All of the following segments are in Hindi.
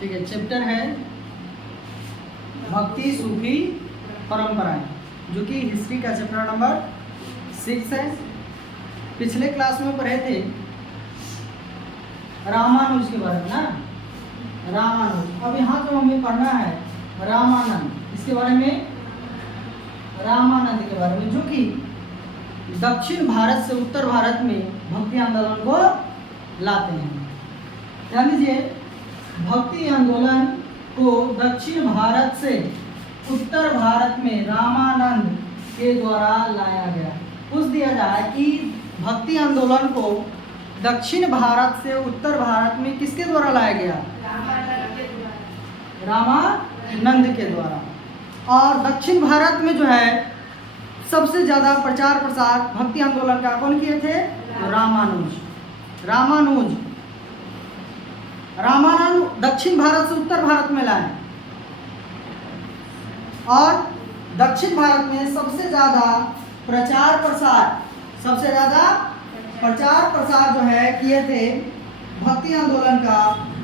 ठीक है, चैप्टर है भक्ति सूफी परंपराएं, जो कि हिस्ट्री का चैप्टर नंबर 6 है। पिछले क्लास में पढ़े थे रामानुज के बारे में ना, रामानुज। अब यहाँ जो हमें पढ़ना है रामानंद, इसके बारे में, रामानंद के बारे में, जो कि दक्षिण भारत से उत्तर भारत में भक्ति आंदोलन को लाते हैं। ध्यान दीजिए, भक्ति आंदोलन को दक्षिण भारत से उत्तर भारत में रामानंद के द्वारा लाया गया। पूछ दिया जाए कि भक्ति आंदोलन को दक्षिण भारत से उत्तर भारत में किसके द्वारा लाया गया? रामानंद के द्वारा। और दक्षिण भारत में जो है सबसे ज़्यादा प्रचार प्रसार भक्ति आंदोलन का कौन किए थे? रामानंद दक्षिण भारत से उत्तर भारत में लाए। और दक्षिण भारत में सबसे ज़्यादा प्रचार प्रसार जो है किए थे भक्ति आंदोलन का,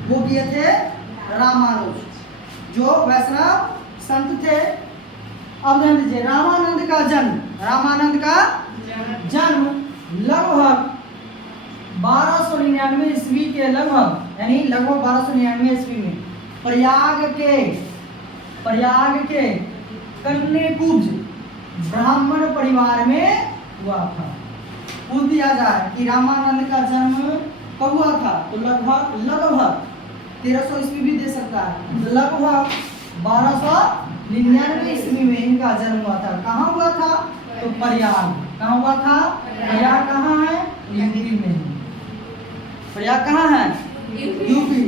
वो किए थे रामानुज, जो वैष्णव संत थे। अब ध्यान दीजिए, रामानंद का जन्म लगभग 1299 ईस्वी के लगभग 1299 ईस्वी में प्रयाग के कन्याकुब्ज ब्राह्मण परिवार में हुआ था। पूछ दिया जाए कि रामानंद का जन्म कब हुआ था, तो लगभग 1300 ईस्वी भी दे सकता है, लगभग 1299 ईस्वी में इनका जन्म हुआ था। कहाँ हुआ था? तो प्रयाग। कहाँ हुआ था? प्रयाग कहाँ है? यूपी में। प्रयाग कहाँ है? यूपी।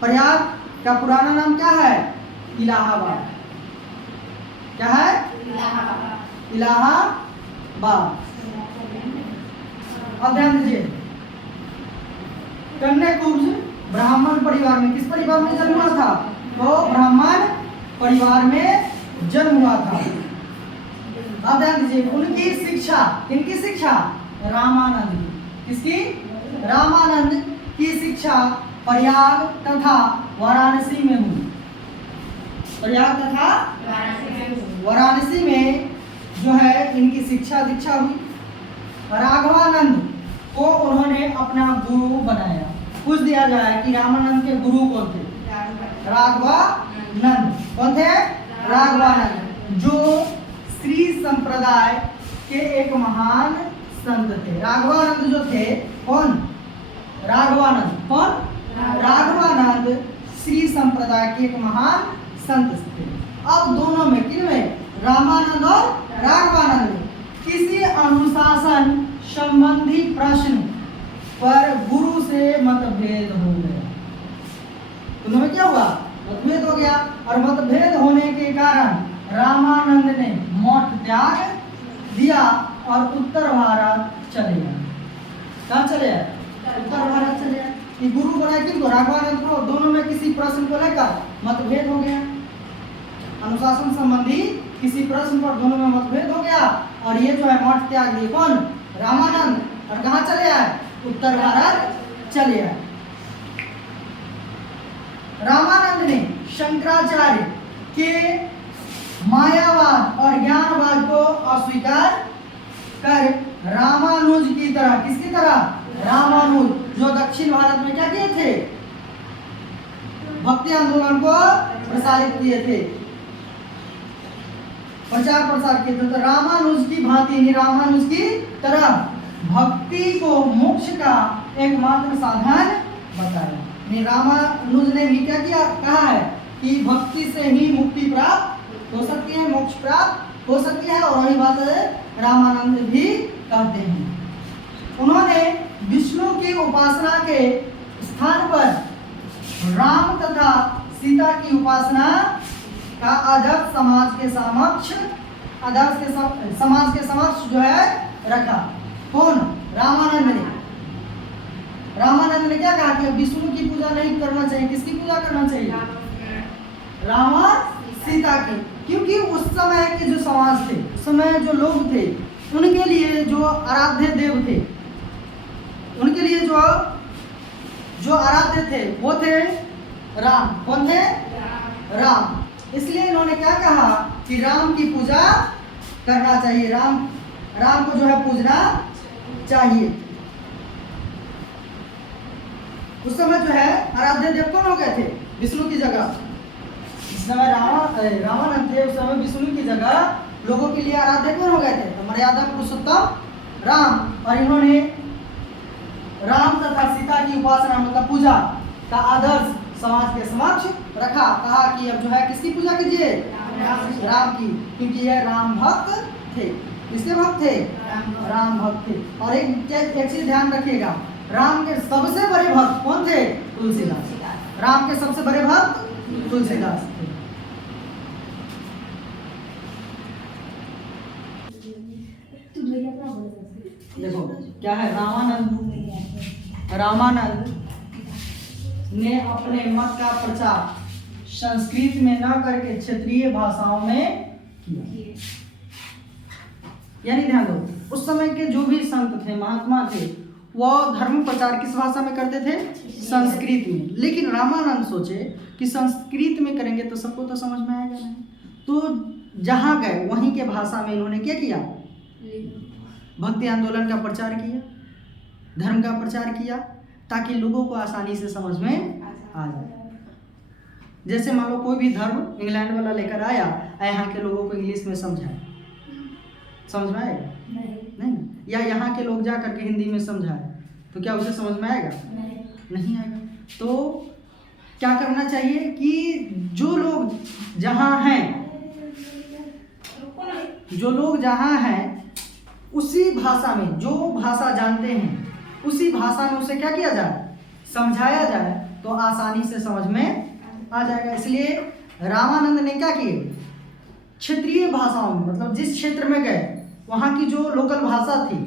प्रयाग का पुराना नाम क्या है? इलाहाबाद। क्या है? इलाहाबाद। अब ध्यान दीजिए, कन्याकुब्ज ब्राह्मण परिवार में, किस परिवार में जन्म हुआ था? तो ब्राह्मण परिवार में जन्म हुआ था। अब ध्यान दीजिए, उनकी शिक्षा, किनकी शिक्षा? रामानंद की। किसकी? रामानंद की शिक्षा प्रयाग तथा वाराणसी में हुई। प्रयाग तथा वाराणसी में जो है इनकी शिक्षा दीक्षा हुई। राघवानंद को उन्होंने अपना गुरु बनाया। पूछ दिया जाए कि रामानंद के गुरु कौन थे? राघवानंद। कौन थे? राघवानंद, जो श्री संप्रदाय के एक महान संत थे। राघवानंद जो थे, कौन? राघवानंद। कौन? राघवानंद श्री संप्रदाय के एक महान संत थे। अब दोनों में, किन में? रामानंद और राघवानंद में किसी अनुशासन संबंधी प्रश्न पर गुरु से मतभेद हो गया। दोनों में क्या हुआ? मतभेद हो गया। और मतभेद होने के कारण रामानंद ने मठ त्याग दिया और उत्तर भारत चले गए। कहाँ चले गए? उत्तर भारत चले गए। ये गुरु बनाए किनको? राघवानंद को। दोनों में किसी प्रश्न को लेकर मतभेद हो गया, अनुशासन संबंधी किसी प्रश्न पर दोनों में मतभेद हो गया, और ये जो है मठ त्याग दिए। कौन? रामानंद। और कहाँ चले आए? उत्तर भारत चले आए। रामानंद ने शंकराचार्य के मायावाद और ज्ञानवाद को अस्वीकार कर रामानुज की तरह, किसकी तरह? रामानुज, जो दक्षिण भारत में क्या किए थे? भक्ति आंदोलन को प्रसारित किए थे, प्रचार प्रसार किए थे। तो रामानुज की भांति, रामानुज की तरह भक्ति को मोक्ष का एकमात्र साधन बताया। रामानुज ने भी क्या किया? कहा है कि भक्ति से ही मुक्ति प्राप्त हो सकती है, मोक्ष प्राप्त हो सकती है। और वही बात रामानंद भी कहते हैं। उन्होंने विष्णु की उपासना के स्थान पर राम तथा सीता की उपासना का आदर्श समाज के समक्ष जो है रखा। कौन? रामानंद ने क्या कहा कि विष्णु की पूजा नहीं करना चाहिए, किसकी पूजा करना चाहिए? राम और सीता की। क्योंकि उस समय के जो समाज थे, उस समय जो लोग थे, उनके लिए जो आराध्य देव थे, उनके लिए जो आराध्य थे वो थे राम। कौन थे? राम। इसलिए इन्होंने क्या कहा कि राम की पूजा करना चाहिए, राम को जो है पूजना चाहिए। उस समय जो है आराध्य देव कौन हो गए थे? विष्णु की जगह। इस समय रामानंद थे, उस समय विष्णु की जगह लोगों के लिए आराध्य कौन हो गए थे? तो मर्यादा पुरुषोत्तम राम। और इन्होंने राम तथा सीता की उपासना मतलब पूजा का आदर्श समाज के समक्ष रखा। कहा कि अब जो है किसकी पूजा कीजिए? राम की, क्योंकि यह राम भक्त थे। किसके भक्त थे? राम भक्त थे। और एक चीज ध्यान रखिएगा, राम के सबसे बड़े भक्त कौन थे? तुलसीदास। राम के सबसे बड़े भक्त तुलसीदास थे। देखो क्या है, रामानंद ने अपने मत का प्रचार संस्कृत में न करके क्षेत्रीय भाषाओं में किया। यानी ध्यान दो, उस समय के जो भी संत थे, महात्मा थे, वह धर्म प्रचार किस भाषा में करते थे? संस्कृत में। लेकिन रामानंद सोचे कि संस्कृत में करेंगे तो सबको तो समझ में आएगा नहीं, तो जहाँ गए वहीं के भाषा में इन्होंने क्या किया? भक्ति आंदोलन का प्रचार किया, धर्म का प्रचार किया, ताकि लोगों को आसानी से समझ में आ जाए। जैसे मान लो कोई भी धर्म इंग्लैंड वाला लेकर आया, यहाँ के लोगों को इंग्लिश में समझाए, समझ में आएगा? नहीं। या यहाँ के लोग जा करके हिंदी में समझाए तो क्या उसे समझ में आएगा? नहीं आएगा। तो क्या करना चाहिए कि जो लोग जहाँ हैं उसी भाषा में, जो भाषा जानते हैं उसी भाषा में उसे क्या किया जाए? समझाया जाए, तो आसानी से समझ में आ जाएगा। इसलिए रामानंद ने क्या किए? क्षेत्रीय भाषाओं में, मतलब जिस क्षेत्र में गए वहाँ की जो लोकल भाषा थी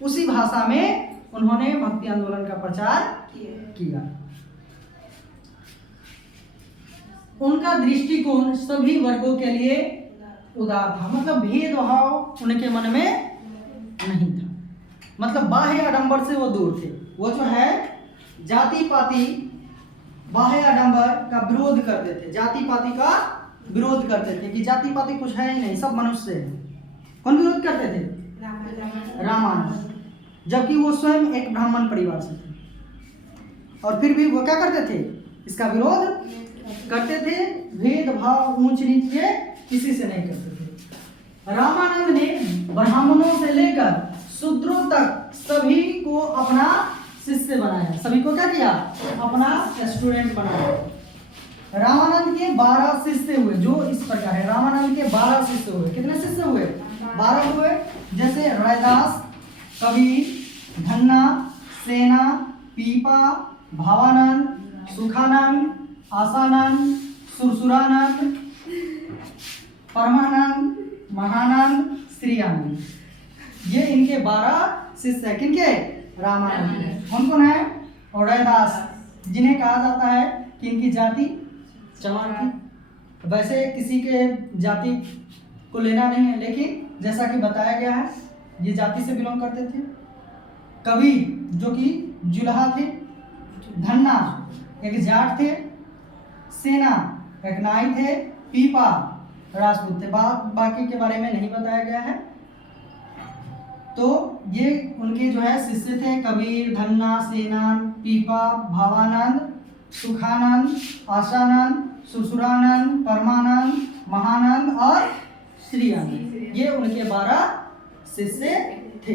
उसी भाषा में उन्होंने भक्ति आंदोलन का प्रचार किया। उनका दृष्टिकोण सभी वर्गों के लिए उदार था, मतलब भेदभाव उनके मन में नहीं था, मतलब बाह्य आडंबर से वो दूर थे। वो जो है जाति पाति बाह्य आडंबर का विरोध करते थे, जाति पाति का विरोध करते थे कि जाति पाति कुछ है ही नहीं, सब मनुष्य है। कौन विरोध करते थे? रामानंद। जबकि वो स्वयं एक ब्राह्मण परिवार से थे, और फिर भी वो क्या करते थे? इसका विरोध करते थे। भेदभाव ऊंच नीच के किसी से नहीं करते थे। रामानंद ने ब्राह्मणों से लेकर शूद्रों तक सभी को अपना शिष्य बनाया। सभी को क्या किया? अपना स्टूडेंट बनाया। रामानंद के 12 शिष्य हुए, जो इस प्रकार है। रामानंद के 12 शिष्य हुए। कितने शिष्य हुए? 12 हुए। जैसे रैदास, कबीर, धन्ना, सेना, पीपा, भावानंद, सुखानंद, आसानंद, सुरसुरानंद, परमानंद, महानंद, श्रीआनंद, ये इनके 12 शिष्य हैं। किनके? रामानंद के। कौन कौन है? और रैदास, जिन्हें कहा जाता है कि इनकी जाति चमार थी। वैसे किसी के जाति को लेना नहीं है, लेकिन जैसा कि बताया गया है ये जाति से बिलोंग करते थे। कबीर जो कि जुलाहा थे, धन्ना एक जाट थे, सेना एक नाई थे, पीपा राजपूत थे। बाकी के बारे में नहीं बताया गया है। तो ये उनके जो है शिष्य थे, कबीर, धन्ना, सेनान, पीपा, भावानंद, सुखानंद, आशानंद, सुरसुरानंद, परमानंद, महानंद और श्रीआनंद। ये उनके 12 शिष्य थे।